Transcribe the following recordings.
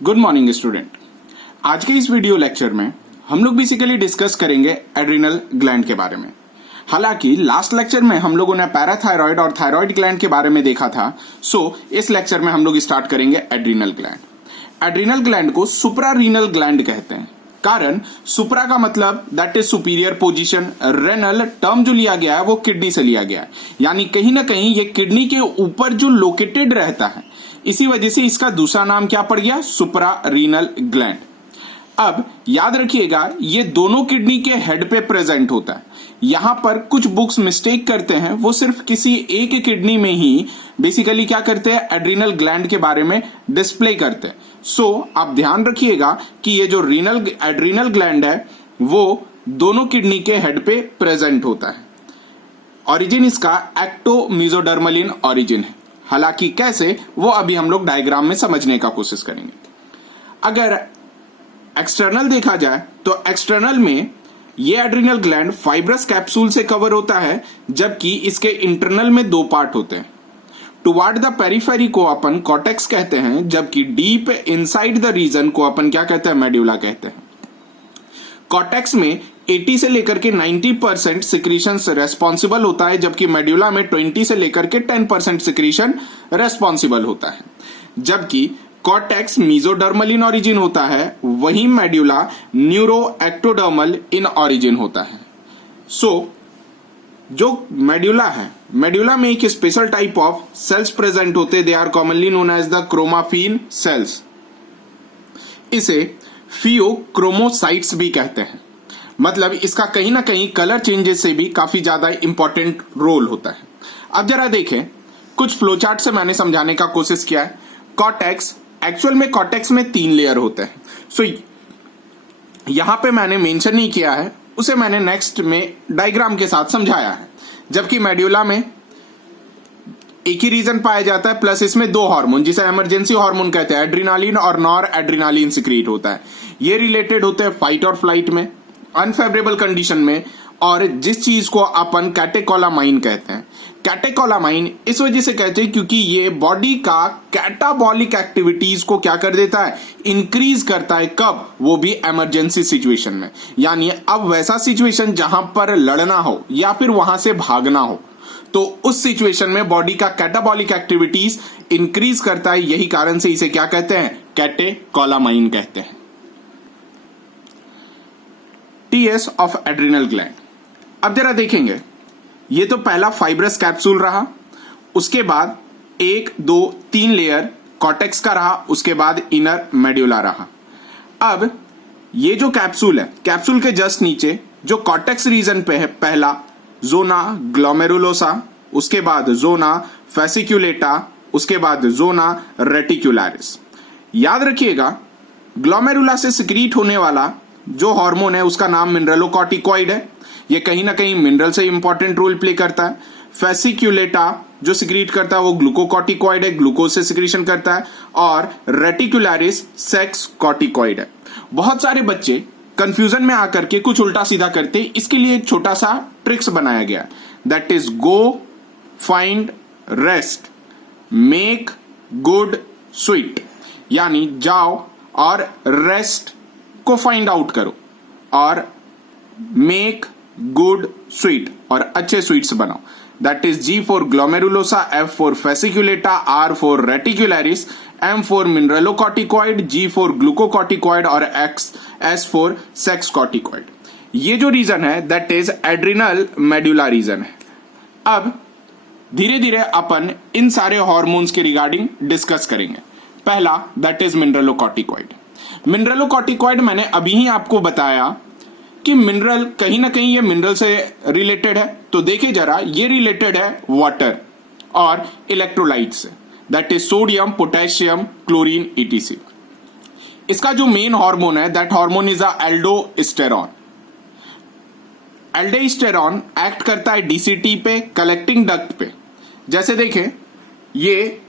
Good morning student. आज के इस वीडियो लेक्चर में हम लोग बेसिकली डिस्कस करेंगे एड्रिनल ग्लैंड के बारे में। हालांकि लास्ट लेक्चर में हम लोगों ने पैराथायरॉयड और थायरॉयड ग्लैंड के बारे में देखा था, सो इस लेक्चर में हम लोग स्टार्ट करेंगे एड्रिनल ग्लैंड। एड्रिनल ग्लैंड को सुप्रारीनल ग्लैंड कहते हैं। कारण सुप्रा का मतलब that is superior position, renal term जो लिया गया है वो किडनी से लिया गया है, यानी कहीं ना कहीं ये किडनी के ऊपर जो लोकेटेड रहता है, इसी वजह से इसका दूसरा नाम क्या पड़ गया, सुप्रारीनल ग्लैंड। अब याद रखिएगा ये दोनों किडनी के हेड पे प्रेजेंट होता है। यहां पर कुछ बुक्स मिस्टेक करते हैं, वो सिर्फ किसी एक किडनी में ही बेसिकली क्या करते हैं, एड्रिनल ग्लैंड के बारे में डिस्प्ले करते हैं। सो आप ध्यान रखिएगा कि ये जो एड्रिनल ग्लैंड है वो दोनों किडनी के हेड पे प्रेजेंट होता है। ऑरिजिन इसका एक्टोमीजोडर्मल इन ऑरिजिन है। हालांकि कैसे वो अभी हम लोग डायग्राम में समझने का कोशिश करेंगे। अगर एक्सटर्नल देखा जाए तो एक्सटर्नल में ये एड्रिनल ग्लैंड फाइब्रस कैप्सूल से कवर होता है, जबकि इसके इंटरनल में दो पार्ट होते हैं। टुवार्ड द पेरिफेरी को अपन कॉर्टेक्स कहते हैं, जबकि डीप इनसाइड द रीजन को अपन क्या कहते हैं, मेड्यूला कहते हैं। कॉर्टेक्स में 80 से लेकर के 90% सिक्रीशन रेस्पॉन्सिबल होता है, जबकि मेड्यूला में 20 से लेकर के 10% सिक्रीशन रेस्पॉन्सिबल होता है। जबकि कॉर्टेक्स मीजोडर्मल इन ऑरिजिन होता है, वहीं medulla neuroectodermal in origin होता है। सो जो मेड्यूला है, मेड्यूला में एक special type of cells present होते, they are commonly known as the chromaffin cells. इसे फियोक्रोमोसाइट्स भी कहते हैं। मतलब इसका कहीं ना कहीं कलर चेंजेस से भी काफी ज्यादा इंपॉर्टेंट रोल होता है। अब जरा देखें, कुछ फ्लोचार्ट से मैंने समझाने का कोशिश किया है। कॉर्टेक्स, एक्चुअल में कॉर्टेक्स में 3 लेयर होते हैं। सो यहां पे मैंने मेंशन नहीं किया है, उसे मैंने नेक्स्ट में डायग्राम के साथ समझाया है। जबकि मेड्यूला में एक ही रीजन पाया जाता है, प्लस इसमें 2 हार्मोन, जिसे इमरजेंसी हार्मोन कहते हैं, एड्रिनालिन और नॉर एड्रिनालिन सिक्रीट होता है। ये रिलेटेड होते हैं फाइट और फ्लाइट में, अनफेवरेबल कंडीशन में, और जिस चीज को अपन कैटेकोलामाइन कहते हैं। कैटेकोलामाइन इस वजह से कहते हैं क्योंकि ये बॉडी का कैटाबॉलिक एक्टिविटीज को क्या कर देता है, इंक्रीज करता है। कब, वो भी इमरजेंसी सिचुएशन में, यानी अब वैसा सिचुएशन जहां पर लड़ना हो या फिर वहां से भागना हो, तो उस सिचुएशन में बॉडी का कैटाबॉलिक एक्टिविटीज इंक्रीज करता है। यही कारण से इसे क्या कहते हैं, कैटेकोलामाइन कहते हैं। टीएस ऑफ एड्रिनल ग्लैंड। अब जरा देखेंगे, ये तो पहला फाइब्रस कैप्सूल रहा, उसके बाद 1, 2, 3 लेयर कॉर्टेक्स का रहा, उसके बाद इनर मेड्यूला रहा। अब ये जो कैप्सूल है, कैप्सूल के जस्ट नीचे जो कॉर्टेक्स रीजन पे है, पहला जोना ग्लोमेरुलोसा, उसके बाद जोना फेसिक्युलेटा, उसके बाद जोना रेटिकुलरिस। याद रखिएगा, ग्लोमेरुला से सिक्रीट होने वाला जो हार्मोन है उसका नाम मिनरलोकॉर्टिकॉइड है। ये कहीं ना कहीं मिनरल से इंपॉर्टेंट रोल प्ले करता है। फेसिक्युलेटा जो सिक्रीट करता है वो ग्लूकोकॉर्टिकॉइड है, ग्लूकोज से सिक्रीशन करता है। और रेटिकुलरिस सेक्स कॉर्टिकॉइड है। बहुत सारे बच्चे कंफ्यूजन में आकर के कुछ उल्टा सीधा करते, इसके लिए एक छोटा सा ट्रिक्स बनाया गया, that is go find rest make good sweet. यानी जाओ और रेस्ट को फाइंड आउट करो और मेक गुड स्वीट, और अच्छे स्वीट्स बनाओ। That is G for glomerulosa, F for fasciculata, R for reticularis, M for mineralocorticoid, G for glucocorticoid और S फॉर सेक्स कॉर्टिकॉइड। ये जो रीजन है that is adrenal medulla region है। अब धीरे धीरे अपन इन सारे हॉर्मोन्स के रिगार्डिंग डिस्कस करेंगे। पहला दैट इज मिनरलोकॉर्टिकॉइड। मिनरलोकॉर्टिकॉइड मैंने अभी ही आपको बताया कि मिनरल कहीं ना कहीं ये मिनरल से रिलेटेड है, तो देखिए जरा, ये रिलेटेड है वाटर और इलेक्ट्रोलाइट से, that is sodium, potassium, chlorine, etc. इसका जो मेन हार्मोन है that hormone is aldosterone. Aldosterone act करता है डीसीटी पे, कलेक्टिंग डक्ट पे। जैसे देखें, ये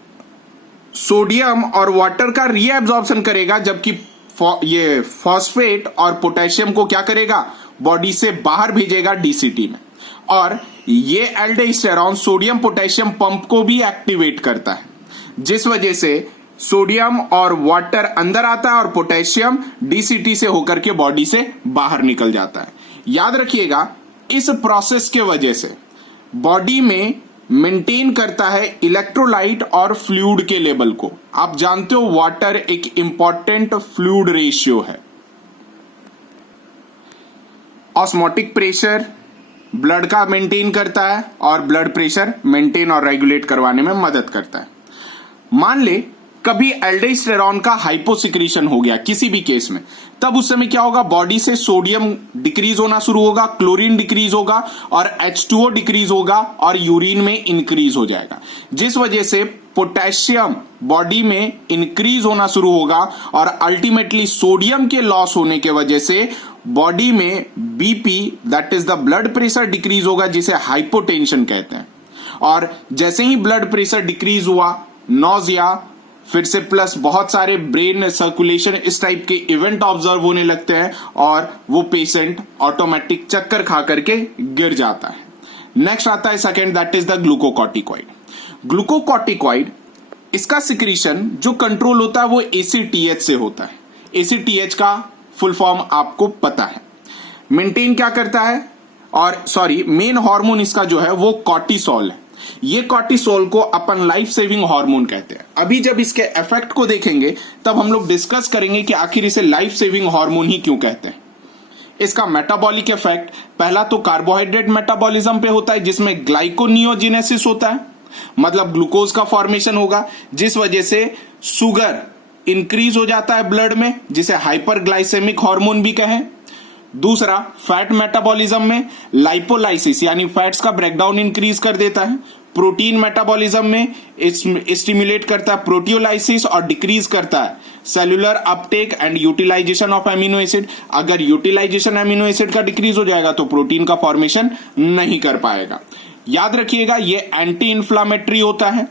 सोडियम और वाटर का रीएब्जॉर्प्शन करेगा, जबकि ये फॉस्फेट और पोटेशियम को क्या करेगा, बॉडी से बाहर भेजेगा डीसीटी में। और ये एल्डोस्टेरॉन सोडियम पोटेशियम पंप को भी एक्टिवेट करता है, जिस वजह से सोडियम और वाटर अंदर आता है और पोटेशियम डीसीटी से होकर के बॉडी से बाहर निकल जाता है। याद रखिएगा, इस प्रोसेस के वजह से बॉडी में मेंटेन करता है इलेक्ट्रोलाइट और फ्लूइड के लेवल को। आप जानते हो वाटर एक इंपॉर्टेंट फ्लूइड रेशियो है। ऑस्मोटिक प्रेशर ब्लड का मेंटेन करता है और ब्लड प्रेशर मेंटेन और रेगुलेट करवाने में मदद करता है। मान ले कभी एल्डोस्टेरॉन का हाइपोसिक्रीशन हो गया किसी भी केस में, तब उस समय क्या होगा, बॉडी से सोडियम डिक्रीज होना शुरू होगा, क्लोरीन डिक्रीज होगा और H2O डिक्रीज होगा और यूरिन में इंक्रीज हो जाएगा, जिस वजह से पोटेशियम बॉडी में इंक्रीज होना शुरू होगा और अल्टीमेटली सोडियम के लॉस होने के वजह से बॉडी में BP that is the blood pressure decrease होगा, जिसे हाइपोटेंशन कहते हैं। और जैसे ही ब्लड प्रेशर डिक्रीज हुआ, नॉजिया फिर से प्लस बहुत सारे ब्रेन सर्कुलेशन इस टाइप के इवेंट ऑब्जर्व होने लगते हैं और वो पेशेंट ऑटोमेटिक चक्कर खा करके गिर जाता है। नेक्स्ट आता है second, that is the glucocorticoid. Glucocorticoid इसका सिक्रीशन जो कंट्रोल होता है वो ACTH से होता है। ACTH का फुल फॉर्म आपको पता है। मेंटेन क्या करता है, और मेन हार्मोन इसका जो है वो कॉर्टिसोल है। ये कॉर्टिसोल को अपन लाइफ सेविंग हार्मोन कहते हैं। अभी जब इसके इफेक्ट को देखेंगे तब हम लोग डिस्कस करेंगे कि आखिर इसे लाइफ सेविंग हार्मोन ही क्यों कहते हैं। इसका मेटाबॉलिक इफेक्ट पहला तो कार्बोहाइड्रेट मेटाबॉलिज्म पे होता है, जिसमें ग्लाइकोनियोजेनेसिस होता है, मतलब ग्लूकोज का फॉर्मेशन होगा, जिस वजह से शुगर इंक्रीज हो जाता है ब्लड में, जिसे हाइपरग्लाइसेमिक हार्मोन भी कहें। दूसरा, फैट मेटाबॉलिज्म में लाइपोलाइसिस यानी फैट्स का ब्रेकडाउन इंक्रीज कर देता है। प्रोटीन मेटाबॉलिज्म में स्टिमुलेट करता है प्रोटियोलाइसिस और डिक्रीज करता है cellular uptake and utilization of amino acid. अगर यूटिलाइजेशन एमिनो एसिड का डिक्रीज हो जाएगा तो प्रोटीन का फॉर्मेशन नहीं कर पाएगा। याद रखिएगा, ये एंटी इंफ्लामेटरी होता है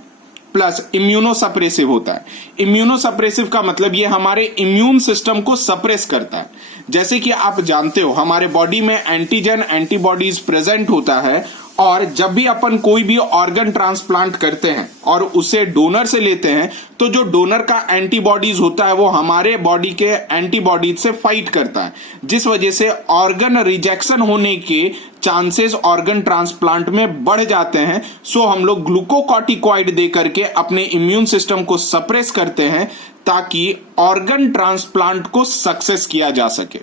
प्लस इम्यूनोसप्रेसिव होता है। इम्यूनोसप्रेसिव का मतलब ये हमारे इम्यून सिस्टम को सप्रेस करता है। जैसे कि आप जानते हो हमारे बॉडी में एंटीजन एंटीबॉडीज प्रेजेंट होता है, और जब भी अपन कोई भी ऑर्गन ट्रांसप्लांट करते हैं और उसे डोनर से लेते हैं तो जो डोनर का एंटीबॉडीज होता है वो हमारे बॉडी के एंटीबॉडीज से फाइट करता है, जिस वजह से ऑर्गन रिजेक्शन होने के चांसेस ऑर्गन ट्रांसप्लांट में बढ़ जाते हैं। सो हम लोग ग्लूकोकॉर्टिकॉइड दे करके अपने इम्यून सिस्टम को सप्रेस करते हैं ताकि ऑर्गन ट्रांसप्लांट को सक्सेस किया जा सके।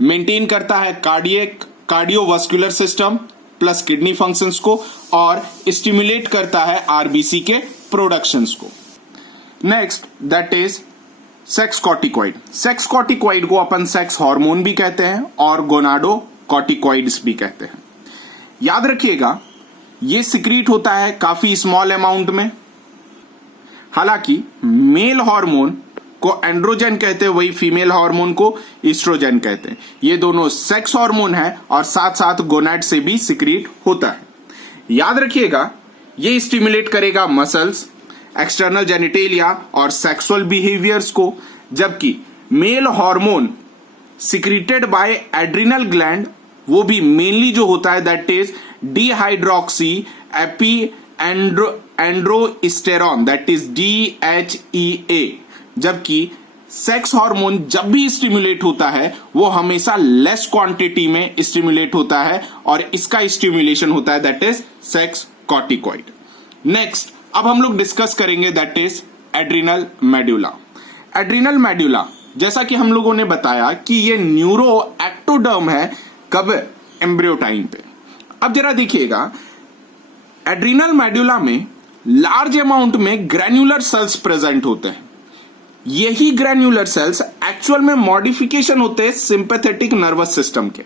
मेंटेन करता है cardiovascular system plus kidney functions को, और स्टिमुलेट करता है आरबीसी के प्रोडक्शंस को। Next, that is sex corticoid. Sex corticoid को अपन सेक्स हार्मोन भी कहते हैं और गोनाडोकॉर्टिकॉइड्स भी कहते हैं। याद रखिएगा, ये सिक्रीट होता है काफी स्मॉल अमाउंट में। हालांकि मेल हार्मोन को एंड्रोजन कहते हैं, वही फीमेल हार्मोन को ईस्ट्रोजन कहते हैं। ये दोनों सेक्स हार्मोन है और साथ साथ गोनाड से भी सिक्रीट होता है। याद रखिएगा, ये स्टिमुलेट करेगा मसल्स, एक्सटर्नल जेनिटेलिया और सेक्सुअल बिहेवियर्स को, जबकि male hormone secreted by adrenal gland वो भी मेनली जो होता है that is dihydroxy epi androsterone that is DHEA, जबकि सेक्स हार्मोन जब भी स्टिमुलेट होता है वो हमेशा लेस क्वांटिटी में स्टिमुलेट होता है और इसका स्टिमुलेशन होता है that is sex corticoid. Next, अब हम लोग डिस्कस करेंगे that is adrenal medulla. Adrenal medulla, जैसा कि हम लोगों ने बताया कि ये न्यूरो एक्टोडर्म है, कब, एम्ब्रियो टाइम पे। अब जरा देखिएगा, एड्रिनल मेडुला में लार्ज अमाउंट में ग्रैन्युलर सेल्स प्रेजेंट होते हैं। यही ग्रैन्युलर सेल्स एक्चुअल में मॉडिफिकेशन होते हैं सिंपैथेटिक नर्वस सिस्टम के,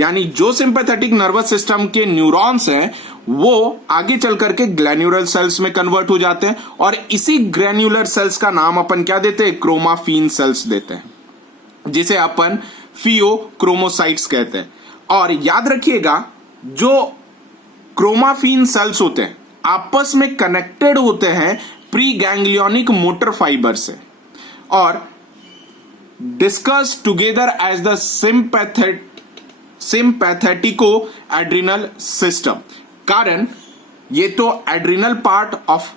यानी जो सिंपैथेटिक नर्वस सिस्टम के न्यूरॉन्स हैं वो आगे चल करके ग्रैन्युलर सेल्स में कन्वर्ट हो जाते हैं, और इसी ग्रैन्युलर सेल्स का नाम अपन क्या देते हैं, क्रोमाफिन सेल्स देते हैं, जिसे अपन फियोक्रोमोसाइट्स कहते हैं। और याद रखिएगा, जो क्रोमाफिन सेल्स होते हैं आपस में कनेक्टेड होते हैं प्री गैंग्लियोनिक मोटर फाइबर से और discuss together as the sympathetico adrenal system. कारण ये तो adrenal part of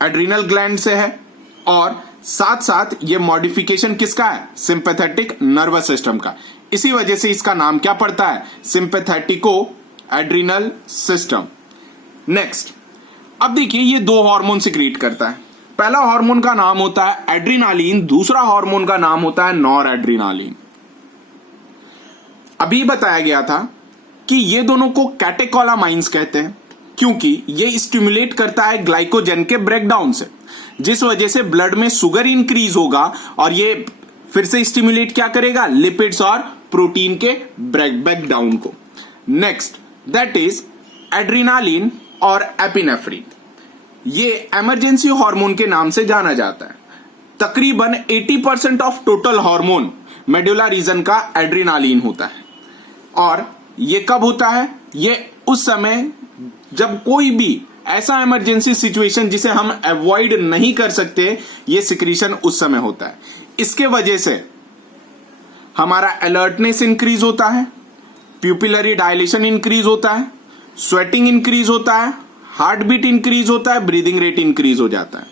adrenal gland से है और साथ साथ ये मॉडिफिकेशन किसका है? सिंपैथेटिक नर्वस सिस्टम का। इसी वजह से इसका नाम क्या पड़ता है? सिंपैथेटिको एड्रिनल सिस्टम। नेक्स्ट, अब देखिए ये दो हार्मोन सिक्रीट करता है। पहला हार्मोन का नाम होता है एड्रिनालिन, दूसरा हार्मोन का नाम होता है नॉर एड्रिनालिन। अभी बताया गया था कि ये दोनों को कैटेकोलामाइंस कहते हैं क्योंकि ये स्टिमुलेट करता है ग्लाइकोजन के ब्रेकडाउन से, जिस वजह से ब्लड में शुगर इंक्रीज होगा और ये फिर से स्टिमुलेट क्या करेगा? लिपिड्स और प्रोटीन के ब्रेकडाउन को। नेक्स्ट, दैट इज एड्रिनालिन और एपिनेफ्रिन। ये इमरजेंसी हार्मोन के नाम से जाना जाता है। तकरीबन 80% of total hormone medulla reason का एड्रिनालिन होता है। और ये कब होता है? ये उस समय जब कोई भी ऐसा इमरजेंसी सिचुएशन जिसे हम अवॉइड नहीं कर सकते, ये सिक्रीशन उस समय होता है। इसके वजह से हमारा अलर्टनेस इंक्रीज होता है, प्यूपिलरी डायलेशन इंक्रीज होता है, स्वेटिंग इंक्रीज होता है, हार्ट बीट इंक्रीज होता है, ब्रीदिंग रेट इंक्रीज हो जाता है।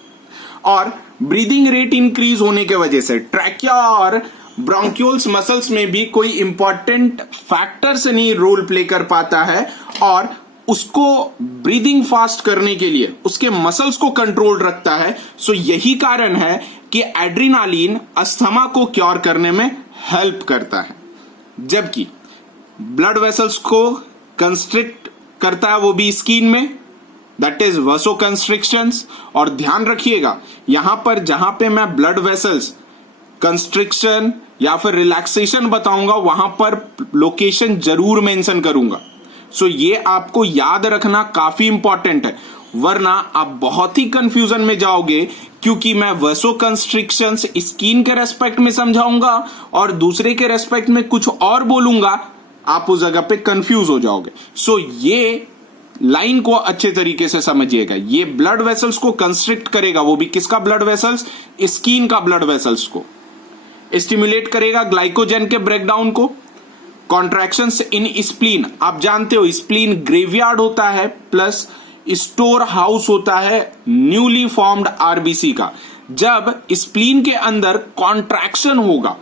और ब्रीदिंग रेट इंक्रीज होने के वजह से ट्रैकिया और ब्रोंक्यूल्स मसल्स में भी कोई इंपॉर्टेंट फैक्टर से नहीं रोल प्ले कर पाता है और उसको ब्रीदिंग फास्ट करने के लिए उसके मसल्स को कंट्रोल रखता है। सो यही कारण है कि एड्रिनालिन अस्थमा को क्योर करने में हेल्प करता है, जबकि ब्लड वेसल्स को कंस्ट्रिक्ट करता है, वो भी स्किन में, दैट इज वसोकंस्ट्रिक्शंस। और ध्यान रखिएगा यहां पर जहां पे मैं ब्लड वेसल्स कंस्ट्रिक्शन या फिर रिलैक्सेशन बताऊंगा वहां पर लोकेशन जरूर मेंशन करूंगा। सो ये आपको याद रखना काफी इंपॉर्टेंट है, वरना आप बहुत ही कंफ्यूजन में जाओगे क्योंकि मैं वसोकंस्ट्रिक्शंस स्किन के रेस्पेक्ट में समझाऊंगा और दूसरे के रेस्पेक्ट में कुछ और बोलूंगा, आप उस जगह पे कंफ्यूज हो जाओगे। सो ये लाइन को अच्छे तरीके से समझिएगा। ये ब्लड वेसल्स को कंस्ट्रिक्ट करेगा, वो भी किसका ब्लड वेसल्स? स्किन का ब्लड वेसल्स को। स्टिमुलेट करेगा ग्लाइकोजन के ब्रेकडाउन को। कॉन्ट्रैक्शंस इन स्प्लीन, आप जानते हो स्प्लीन ग्रेवयार्ड होता है प्लस स्टोर हाउस होता है न्यूली फॉर्म्ड आरबीसी का। जब स्प्लीन के अंदर कॉन्ट्रैक्शन होगा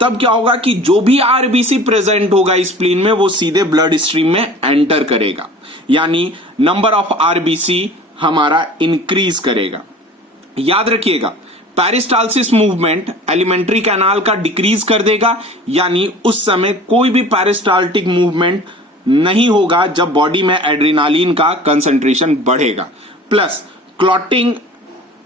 तब क्या होगा कि जो भी आरबीसी प्रेजेंट होगा स्प्लीन में वो सीधे ब्लड स्ट्रीम में एंटर करेगा, यानी नंबर ऑफ आरबीसी हमारा इंक्रीज करेगा। याद रखिएगा पेरिस्टालसिस मूवमेंट एलिमेंट्री कैनाल का डिक्रीज कर देगा, यानी उस समय कोई भी पेरिस्टाल्टिक मूवमेंट नहीं होगा जब बॉडी में एड्रिनालिन का कंसंट्रेशन बढ़ेगा। प्लस क्लॉटिंग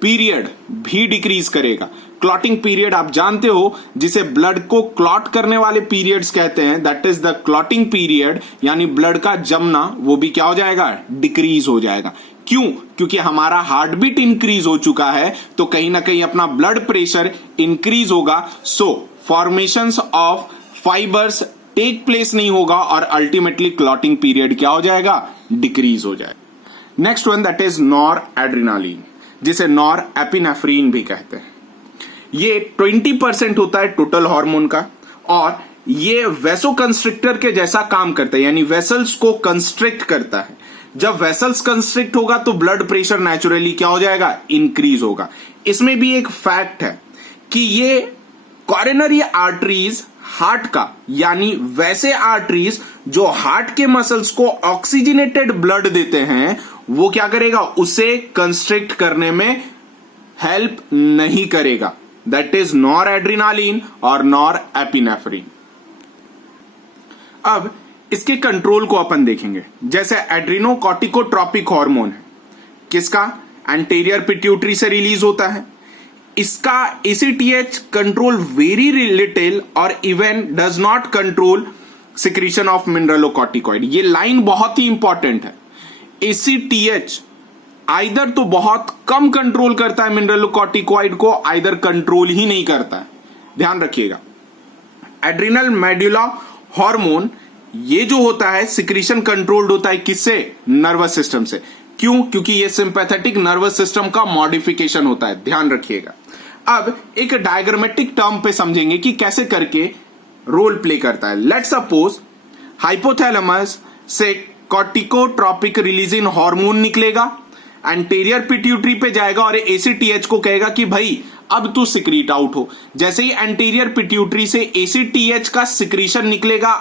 पीरियड भी डिक्रीज करेगा। क्लॉटिंग पीरियड आप जानते हो जिसे ब्लड को क्लॉट करने वाले पीरियड्स कहते हैं, that is the clotting period, यानी ब्लड का जमना वो भी क्या हो जाएगा? डिक्रीज हो जाएगा। क्यों? क्योंकि हमारा हार्ट बीट इंक्रीज हो चुका है तो कहीं ना कहीं अपना ब्लड प्रेशर इंक्रीज होगा। So formations of fibres take place नहीं होगा और अल्टीमेटली क्लॉटिंग पीरियड क्या हो जाएगा? डिक्रीज हो जाएगा। Next one that is nor adrenaline, जिसे नॉर एपिनेफ्रिन भी कहते हैं। ये 20% होता है टोटल हार्मोन का और ये वेसोकंस्ट्रिक्टर के जैसा काम करता है, यानी वेसल्स को कंस्ट्रिक्ट करता है। जब वेसल्स कंस्ट्रिक्ट होगा तो ब्लड प्रेशर नेचुरली क्या हो जाएगा? इंक्रीज होगा। इसमें भी एक फैक्ट है कि ये कॉरोनरी आर्टरीज हार्ट का, यानी वैसे आर्टरीज जो हार्ट के मसल्स को ऑक्सीजनेटेड ब्लड देते हैं, वो क्या करेगा? उसे कंस्ट्रिक्ट करने में हेल्प नहीं करेगा। दैट इज नॉर एड्रिनालिन और नॉर एपिनेफ्रिन। अब इसके कंट्रोल को अपन देखेंगे। जैसे एड्रिनोकॉर्टिकोट्रॉपिक हार्मोन है, किसका? एंटीरियर पिट्यूटरी से रिलीज होता है। इसका एसीटीएच कंट्रोल वेरी लिटिल और even does not control secretion of mineralocorticoid. ये लाइन बहुत ही इंपॉर्टेंट है। एसीटीएच आइदर तो बहुत कम कंट्रोल करता है मिनरलोकॉर्टिकॉइड को, आइदर कंट्रोल ही नहीं करता है। ध्यान रखिएगा एड्रिनल मेडुला हार्मोन ये जो होता है सिक्रीशन कंट्रोल्ड होता है किससे? नर्वस सिस्टम से। क्यों? क्योंकि ये सिंपैथेटिक नर्वस सिस्टम का मॉडिफिकेशन होता है। ध्यान रखिएगा। अब एक डायग्रामेटिक टर्म पे समझेंगे कि कैसे करके रोल प्ले करता है। लेट्स सपोज हाइपोथैलेमस से कॉर्टिकोट्रॉपिक रिलीजिंग हार्मोन निकलेगा, एंटीरियर पिट्यूटरी पे जाएगा और एसीटीएच को कहेगा कि भाई अब तू सिक्रीट आउट हो। जैसे ही एंटीरियर पिट्यूटरी से एसीटीएच का सिक्रीशन निकलेगा,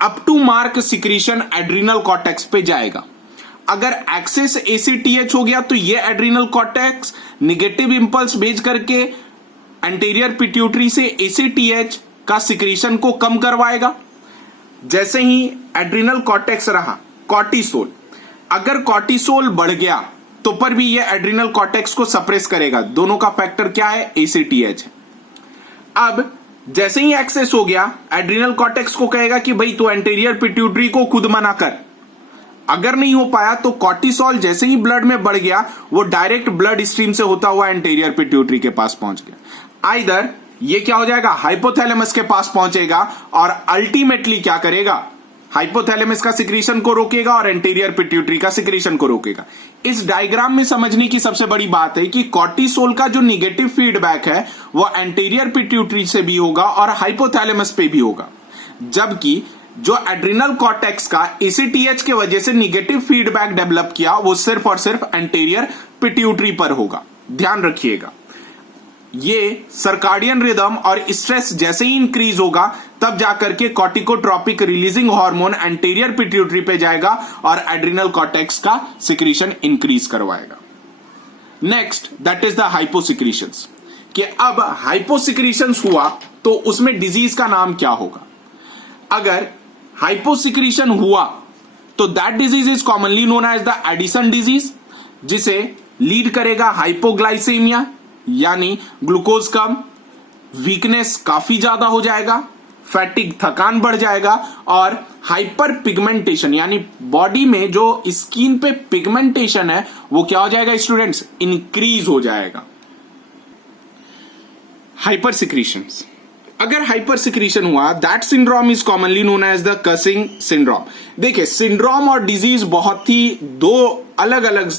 up to mark secretion adrenal cortex पे जाएगा। अगर एक्सेस एसीटीएच हो गया तो ये एड्रिनल कॉर्टेक्स निगेटिव इंपल्स भेज करके एंटीरियर पिट्यूटरी से एसीटीएच का सिक्रीशन को कम करवाएगा। जैसे ही एड्रिनल कॉर्टेक्स रहा कॉर्टिसोल, अगर कॉर्टिसोल बढ़ गया तो पर भी ये एड्रिनल कॉर्टेक्स को सप्रेस करेगा। दोनों का फैक्टर क्या है? एसीटीएच है। अब जैसे ही एक्सेस हो गया, एड्रिनल कॉर्टेक्स को कहेगा कि भाई तू एंटीरियर पिट्यूटरी को खुद मना कर। अगर नहीं हो पाया तो कॉर्टिसोल जैसे ही ब्लड में बढ़ गया, वो डायरेक्ट ब्लड स्ट्रीम से होता हुआ एंटीरियर पिट्यूटरी के पास पहुंच गया। आइदर ये क्या हो जाएगा, हाइपोथैलेमस के पास पहुंचेगा और अल्टीमेटली क्या करेगा, हाइपोथैलेमस का सिक्रीशन को रोकेगा और एंटीरियर पिट्यूटरी का सिक्रीशन को रोकेगा। इस डायग्राम में समझने की सबसे बड़ी बात है कि कॉर्टिसोल का जो निगेटिव फीडबैक है वो एंटीरियर पिट्यूटरी से भी होगा और हाइपोथैलेमस पे भी होगा, जबकि जो एड्रिनल कॉर्टेक्स का एसीटीएच के वजह से निगेटिव फीडबैक डेवलप किया वो सिर्फ और सिर्फ एंटीरियर पिट्यूटरी पर होगा। ध्यान रखिएगा, ये सर्काडियन रिदम और स्ट्रेस जैसे ही इंक्रीज होगा तब जाकर के कॉर्टिकोट्रोपिक रिलीजिंग हार्मोन एंटीरियर पिट्यूटरी पे जाएगा और एड्रिनल कॉर्टेक्स का सिक्रीशन इंक्रीज करवाएगा। नेक्स्ट दैट इज द हाइपोसिक्रीशंस, कि अब हाइपोसिक्रीशंस हुआ तो उसमें डिजीज का नाम क्या होगा। अगर हाइपोसिक्रीशन हुआ तो that disease is commonly known as the Addison disease, जिसे लीड करेगा हाइपोग्लाइसेमिया यानी ग्लूकोज कम, वीकनेस काफी ज्यादा हो जाएगा, फैटिक थकान बढ़ जाएगा और हाइपर पिगमेंटेशन यानी बॉडी में जो स्किन पे पिगमेंटेशन है वो क्या हो जाएगा स्टूडेंट्स, इंक्रीज हो जाएगा। हाइपर सिक्रीशंस, अगर हाइपर सिक्रीशन हुआ that syndrome is commonly known as the Cushing syndrome. देखिए सिंड्रोम और डिजीज बहुत ही दो अलग अलग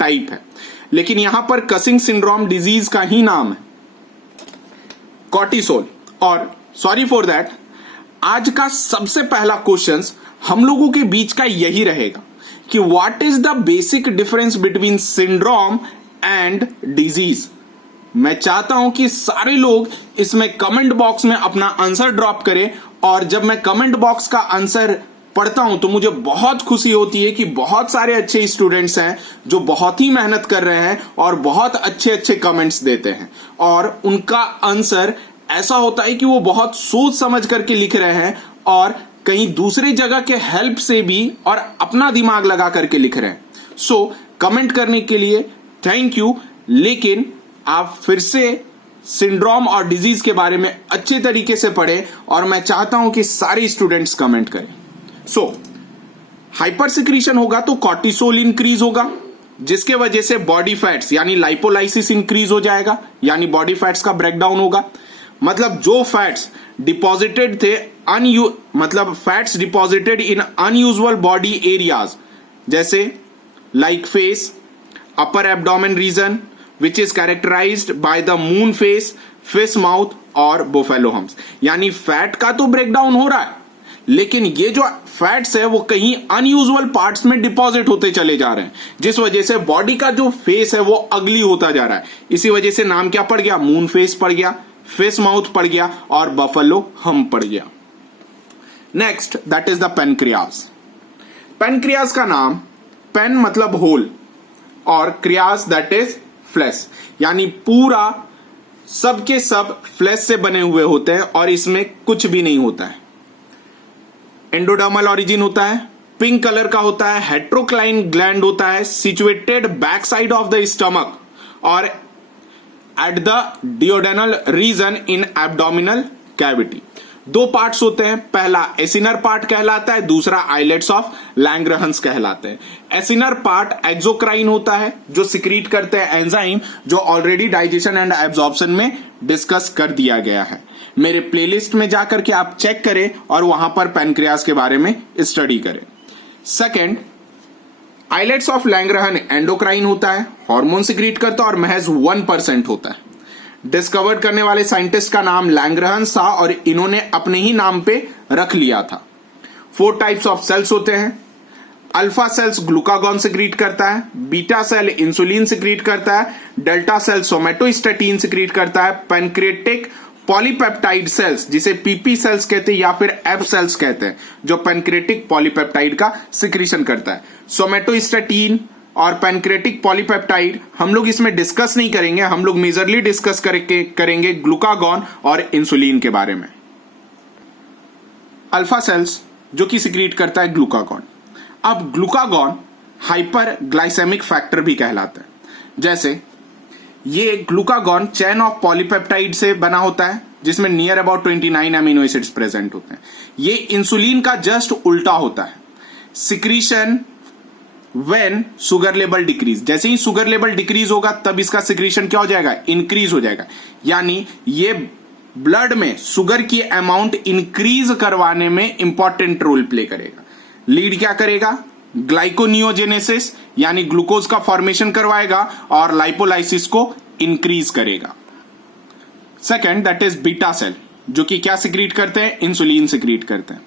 टाइप है, लेकिन यहां पर कसिंग सिंड्रोम डिजीज का ही नाम है। कॉर्टिसोल, और सॉरी फॉर दैट, आज का सबसे पहला क्वेश्चन हम लोगों के बीच का यही रहेगा कि what is the basic difference between syndrome and disease. मैं चाहता हूं कि सारे लोग इसमें कमेंट बॉक्स में अपना आंसर ड्रॉप करें, और जब मैं कमेंट बॉक्स का आंसर पढ़ता हूं तो मुझे बहुत खुशी होती है कि बहुत सारे अच्छे स्टूडेंट्स हैं जो बहुत ही मेहनत कर रहे हैं और बहुत अच्छे अच्छे कमेंट्स देते हैं, और उनका आंसर ऐसा होता है कि वो बहुत सोच समझ करके लिख रहे हैं और कहीं दूसरे जगह के हेल्प से भी और अपना दिमाग लगा करके लिख रहे हैं। सो कमेंट करने के लिए थैंक यू, लेकिन आप फिर से सिंड्रोम और डिजीज के बारे में अच्छे तरीके से पढ़ें और मैं चाहता हूं कि सारे स्टूडेंट्स कमेंट करें। सो हाइपर सिक्रीशन होगा तो कॉर्टिसोल इंक्रीज होगा, जिसके वजह से बॉडी फैट्स यानी लाइपोलाइसिस इंक्रीज हो जाएगा, यानी बॉडी फैट्स का ब्रेकडाउन होगा। मतलब जो फैट्स डिपॉजिटेड थे मतलब fats deposited in unusual body areas, जैसे like face, upper abdomen region which is characterised by the moon face, fish mouth और बुफेलो हम्प्स, यानी फैट का तो ब्रेकडाउन हो रहा है लेकिन ये जो फैट्स है वो कहीं अनयूजुअल पार्ट्स में डिपॉजिट होते चले जा रहे हैं, जिस वजह से बॉडी का जो फेस है वो अगली होता जा रहा है। इसी वजह से नाम क्या पड़ गया, मून फेस पड़ गया, फिश माउथ पड़ गया और बफेलो हम्प पड़ गया। Next that is the pancreas. Pancreas का नाम, पेन मतलब होल और क्रियास दैट इज फ्लैश, यानी पूरा सब के सब फ्लैश से बने हुए होते हैं और इसमें कुछ भी नहीं होता है। एंडोडर्मल ऑरिजिन होता है, पिंक कलर का होता है, हेट्रोक्लाइन ग्लैंड होता है, situated back side of the stomach और at the duodenal region in abdominal cavity. दो पार्ट्स होते हैं, पहला एसिनर पार्ट कहलाता है, दूसरा आइलेट्स ऑफ लैंग्रहंस कहलाते हैं। एसिनर पार्ट एक्सोक्राइन होता है जो सिक्रीट करते हैं एंजाइम, जो ऑलरेडी डाइजेशन एंड एब्जॉर्प्शन में डिस्कस कर दिया गया है। मेरे प्लेलिस्ट में जाकर के आप चेक करें और वहां पर पैनक्रियास के बारे में स्टडी करें। सेकेंड, आइलेट्स ऑफ लैंग्रहन एंडोक्राइन होता है, हार्मोन सिक्रीट करता है और महज 1% होता है। डिस्कवर्ड करने वाले साइंटिस्ट का नाम लैंग्रहंस था और इन्होंने अपने ही नाम पे रख लिया था। 4 टाइप्स ऑफ सेल्स होते हैं, अल्फा सेल्स ग्लूकागॉन सिक्रीट करता है, बीटा सेल इंसुलिन सिक्रीट करता है, डेल्टा सेल सोमेटोस्टैटिन सिक्रीट करता है, पैनक्रिएटिक पॉलीपेप्टाइड सेल्स जिसे पीपी सेल्स कहते हैं या फिर एफ सेल्स कहते हैं जो पैनक्रिएटिक पॉलीपेप्टाइड का सिक्रीशन करता है। सोमेटोस्टैटिन और पैनक्रिएटिक पॉलीपेप्टाइड हम लोग इसमें डिस्कस नहीं करेंगे, हम लोग मेजरली डिस्कस करेंगे ग्लूकागॉन और इंसुलिन के बारे में। अल्फा सेल्स जो कि सिक्रीट करता है ग्लूकागॉन। अब ग्लूकागॉन हाइपर ग्लाइसेमिक फैक्टर भी कहलाता है। जैसे ये ग्लूकागॉन चेन ऑफ पॉलीपेप्टाइड से बना होता है जिसमें near about 29 amino acids present होते हैं। ये इंसुलिन का जस्ट उल्टा होता है। Secretion when sugar level decrease, जैसे ही शुगर लेवल डिक्रीज होगा तब इसका सिक्रीशन क्या हो जाएगा, इंक्रीज हो जाएगा। यानी ये ब्लड में शुगर की अमाउंट इंक्रीज करवाने में इंपॉर्टेंट रोल प्ले करेगा। लीड क्या करेगा, ग्लाइकोनियोजेनेसिस यानी ग्लूकोज का फॉर्मेशन करवाएगा और लाइपोलाइसिस को इंक्रीज करेगा। Second that is beta cell जो कि क्या सिक्रीट करते हैं, इंसुलिन सिक्रीट करते हैं।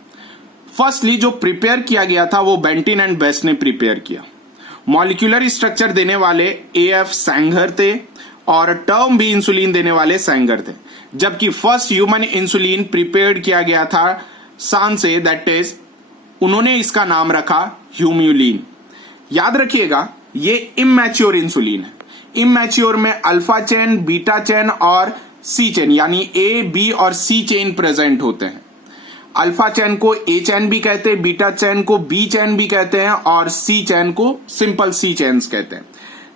फर्स्टली जो प्रिपेयर किया गया था वो बेंटिन एंड बेस्ट ने प्रिपेयर किया। मॉलिक्यूलर स्ट्रक्चर देने वाले एएफ सैंगर थे और टर्म भी इंसुलिन देने वाले सैंगर थे। जबकि फर्स्ट ह्यूमन इंसुलिन प्रिपेयर्ड किया गया था सान से, दैट इज उन्होंने इसका नाम रखा ह्यूम्यूलिन। याद रखिएगा ये इमैच्योर इंसुलिन है। इमैच्योर में अल्फा चेन, बीटा चेन और सी चेन यानी ए, बी और सी चेन प्रेजेंट होते हैं। अल्फा चेन को ए चेन भी कहते हैं, बीटा चेन को बी चेन भी कहते हैं और सी चेन को सिंपल सी चेन्स कहते हैं।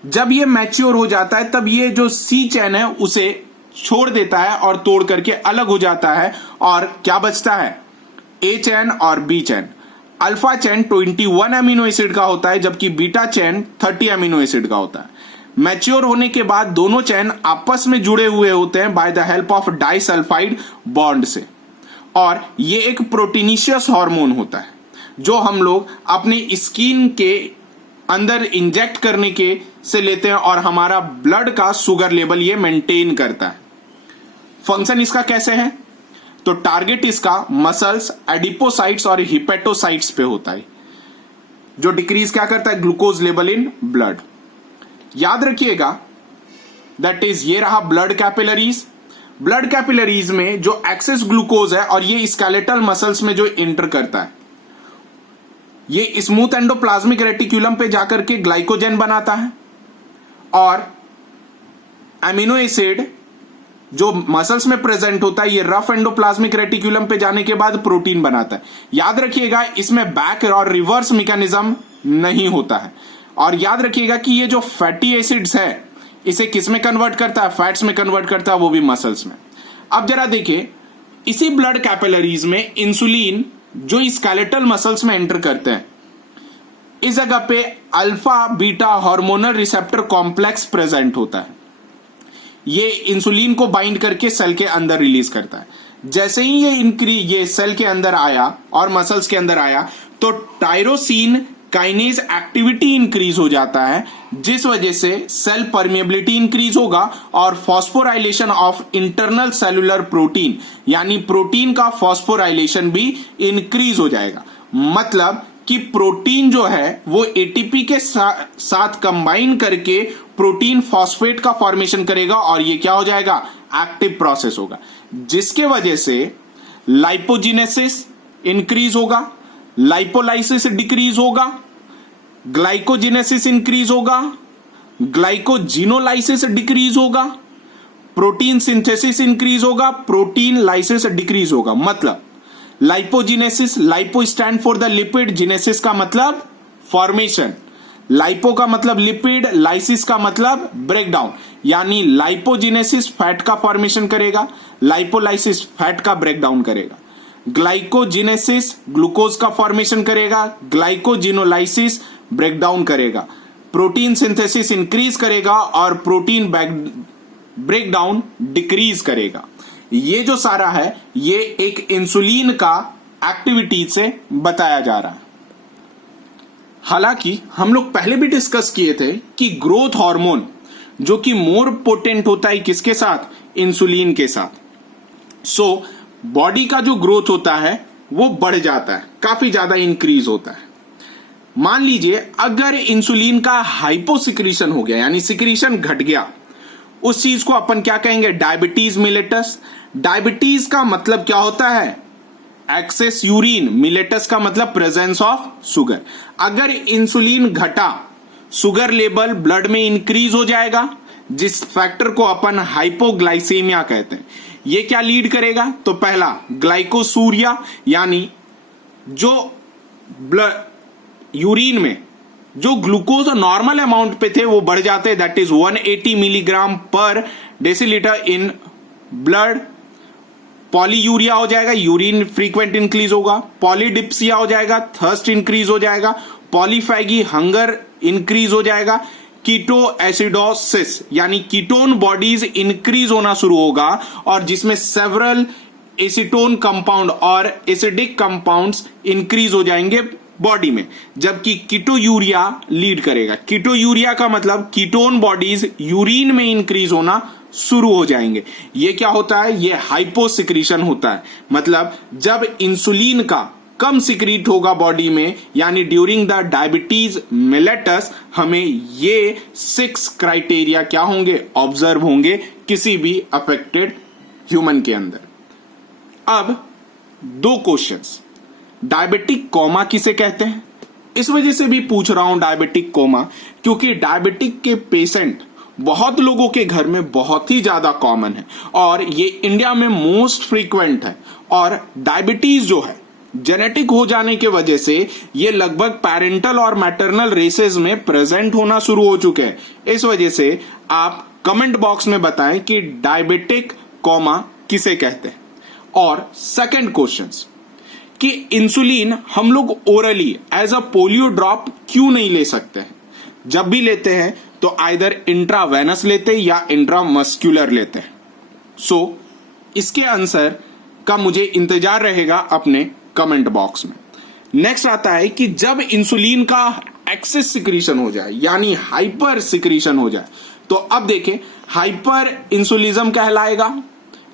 जब ये मैच्योर हो जाता है तब ये जो सी चेन है उसे छोड़ देता है और तोड़ करके अलग हो जाता है और क्या बचता है, ए चेन और B chain. Alpha chain 21 amino acid का होता है जबकि बीटा चेन 30 अमीनो एसिड का होता है। मैच्योर होने के बाद दोनों चेन आपस में जुड़े हुए होते हैं by the help of disulphide bond से। और ये एक प्रोटीनिशियस हार्मोन होता है जो हम लोग अपने स्किन के अंदर इंजेक्ट करने के से लेते हैं और हमारा ब्लड का शुगर लेवल ये मेंटेन करता है। फंक्शन इसका कैसे है, तो टारगेट इसका मसल्स, एडिपोसाइट्स और हिपेटोसाइट्स पे होता है जो डिक्रीज क्या करता है, ग्लूकोज लेवल इन ब्लड। याद रखिएगा दैट इज ये रहा ब्लड कैपिलरीज। ब्लड कैपिलरीज में जो एक्सेस ग्लूकोज है और ये स्केलेटल मसल्स में जो एंटर करता है ये स्मूथ एंडोप्लाज्मिक रेटिक्यूलम पे जाकर के ग्लाइकोजन बनाता है और एमिनो एसिड जो मसल्स में प्रेजेंट होता है ये रफ एंडोप्लाज्मिक रेटिक्यूलम पे जाने के बाद प्रोटीन बनाता है। याद रखिएगा इसमें बैक और रिवर्स मैकेनिज्म नहीं होता है। और याद रखिएगा कि ये जो फैटी एसिड्स है इसे किस में कन्वर्ट करता है, फैट्स में कन्वर्ट करता है, वो भी मसल्स में। अब जरा देखिए इसी ब्लड कैपिलरीज में इंसुलिन जो स्केलेटल मसल्स में एंटर करते हैं इस जगह पे alpha beta hormonal receptor complex present होता है। ये इंसुलिन को बाइंड करके सेल के अंदर रिलीज करता है। जैसे ही ये सेल के अंदर आया और मसल्स के अंदर आया तो टायरोसिन काइनेज एक्टिविटी इंक्रीज हो जाता है जिस वजह से सेल परमेबिलिटी इंक्रीज होगा और phosphorylation of internal cellular protein यानी प्रोटीन का फॉस्फोराइलेशन भी इंक्रीज हो जाएगा। मतलब कि प्रोटीन जो है वो एटीपी के साथ कंबाइन करके प्रोटीन फॉस्फेट का फॉर्मेशन करेगा और ये क्या हो जाएगा, एक्टिव प्रोसेस होगा जिसके वजह से लाइपोजिनेसिस इंक्रीज होगा, लाइपोलाइसिस डिक्रीज होगा, ग्लाइकोजिनेसिस इंक्रीज होगा, ग्लाइकोजिनोलाइसिस डिक्रीज होगा, प्रोटीन सिंथेसिस इंक्रीज होगा, प्रोटीन लाइसिस डिक्रीज होगा। मतलब lipogenesis, lipo stand for the lipid, genesis का मतलब फॉर्मेशन, लाइपो का मतलब लिपिड, लाइसिस का मतलब ब्रेकडाउन। यानी लाइपोजिनेसिस फैट का फॉर्मेशन करेगा, लाइपोलाइसिस फैट का ब्रेकडाउन करेगा, ग्लाइकोजिनेसिस ग्लूकोज का फॉर्मेशन करेगा, ग्लाइकोजिनोलाइसिस ब्रेकडाउन करेगा, प्रोटीन सिंथेसिस इंक्रीज करेगा और प्रोटीन ब्रेकडाउन डिक्रीज करेगा। ये जो सारा है ये एक इंसुलिन का एक्टिविटी से बताया जा रहा है। हालांकि हम लोग पहले भी डिस्कस किए थे कि ग्रोथ हार्मोन जो कि मोर पोटेंट होता है किसके साथ, इंसुलिन के साथ। सो बॉडी का जो ग्रोथ होता है वो बढ़ जाता है, काफी ज्यादा इंक्रीज होता है। मान लीजिए अगर इंसुलिन का हाइपोसिक्रीशन हो गया यानी सिक्रीशन घट गया, उस चीज को अपन क्या कहेंगे, डायबिटीज मिलेटस। डायबिटीज का मतलब क्या होता है, एक्सेस यूरिन, मिलेटस का मतलब प्रेजेंस ऑफ शुगर। अगर इंसुलिन घटा, शुगर लेवल ब्लड में इंक्रीज हो जाएगा, जिस फैक्टर को अपन हाइपोग्लाइसेमिया कहते हैं। ये क्या लीड करेगा, तो पहला ग्लाइकोसूरिया यानी जो ब्लड यूरिन में जो ग्लूकोज नॉर्मल अमाउंट पे थे वो बढ़ जाते हैं, दैट इज 180 मिलीग्राम पर डेसीलीटर इन ब्लड। पॉलीयूरिया हो जाएगा, यूरिन फ्रीक्वेंट इंक्रीज होगा। पॉलीडिप्सिया हो जाएगा, थर्स्ट इंक्रीज हो जाएगा। पॉलीफैगी, हंगर इंक्रीज हो जाएगा। कीटो एसिडोसिस यानी कीटोन बॉडीज इंक्रीज होना शुरू होगा, और जिसमें सेवरल एसीटोन कंपाउंड और एसिडिक कंपाउंड्स इंक्रीज हो जाएंगे बॉडी में, जबकि कीटोयूरिया लीड करेगा। कीटोयूरिया का मतलब कीटोन बॉडीज यूरिन में इंक्रीज होना शुरू हो जाएंगे। ये क्या होता है, ये हाइपोसिक्रीशन होता है। मतलब जब इंसुलिन का कम सिक्रीट होगा बॉडी में, यानी ड्यूरिंग द डायबिटीज मिलेटस, हमें ये 6 क्राइटेरिया क्या होंगे, ऑब्जर्व होंगे किसी भी अफेक्टेड ह्यूमन के अंदर। अब 2 क्वेश्चंस, डायबिटिक कोमा किसे कहते हैं, इस वजह से भी पूछ रहा हूं डायबिटिक कोमा, क्योंकि डायबिटिक के पेशेंट बहुत लोगों के घर में बहुत ही ज्यादा कॉमन है, और ये इंडिया में मोस्ट फ्रीक्वेंट है। और डायबिटीज जो है जेनेटिक हो जाने के वजह से ये लगभग पैरेंटल और मैटरनल रेसेस में प्रेजेंट होना शुरू हो चुके हैं। इस वजह से आप कमेंट बॉक्स में बताएं कि डायबिटिक कोमा किसे कहते हैं। और सेकंड क्वेश्चन कि इंसुलिन हम लोग orally as a polio drop क्यों नहीं ले सकते हैं, जब भी लेते हैं तो आइदर इंट्रावेनस लेते हैं या इंट्रामस्कुलर लेते हैं। सो इसके आंसर का मुझे इंतजार रहेगा अपने कमेंट बॉक्स में। नेक्स्ट आता है कि जब इंसुलिन का एक्सेस सिक्रीशन हो जाए यानी हाइपर सिक्रीशन हो जाए, तो अब देखें हाइपर इंसुलिज्म कहलाएगा,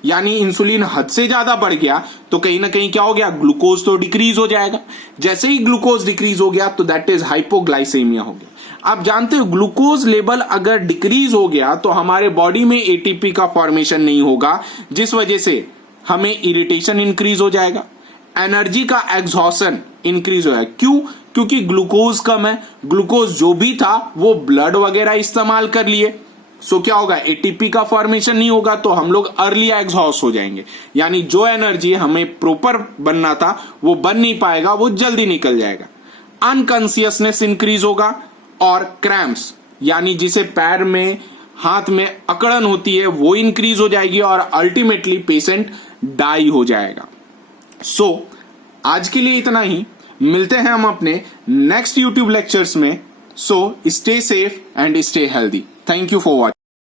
यानी इंसुलिन हद से ज्यादा बढ़ गया तो कहीं ना कहीं क्या हो गया, ग्लूकोज तो डिक्रीज हो जाएगा। जैसे ही ग्लूकोज डिक्रीज हो गया तो दैट इज हाइपोग्लाइसेमिया हो गया। आप जानते हो ग्लूकोज लेवल अगर डिक्रीज हो गया तो हमारे बॉडी में एटीपी का फॉर्मेशन नहीं होगा, जिस वजह से हमें इरिटेशन इंक्रीज हो जाएगा, एनर्जी का एग्जॉशन इंक्रीज हो जाएगा। क्यों, क्योंकि ग्लूकोज कम है, ग्लूकोज जो भी था वो ब्लड वगैरह इस्तेमाल कर लिए। सो क्या होगा, एटीपी का फॉर्मेशन नहीं होगा तो हम लोग अर्ली एग्जॉस्ट हो जाएंगे, यानी जो एनर्जी हमें प्रॉपर बनना था वो बन नहीं पाएगा, वो जल्दी निकल जाएगा। अनकॉन्शियसनेस इंक्रीज होगा, और क्रैम्प्स यानी जिसे पैर में हाथ में अकड़न होती है वो इंक्रीज हो जाएगी, और अल्टीमेटली पेशेंट डाई हो जाएगा। सो आज के लिए इतना ही, मिलते हैं हम अपने नेक्स्ट यूट्यूब लेक्चर्स में। So stay safe and stay healthy. Thank you for watching.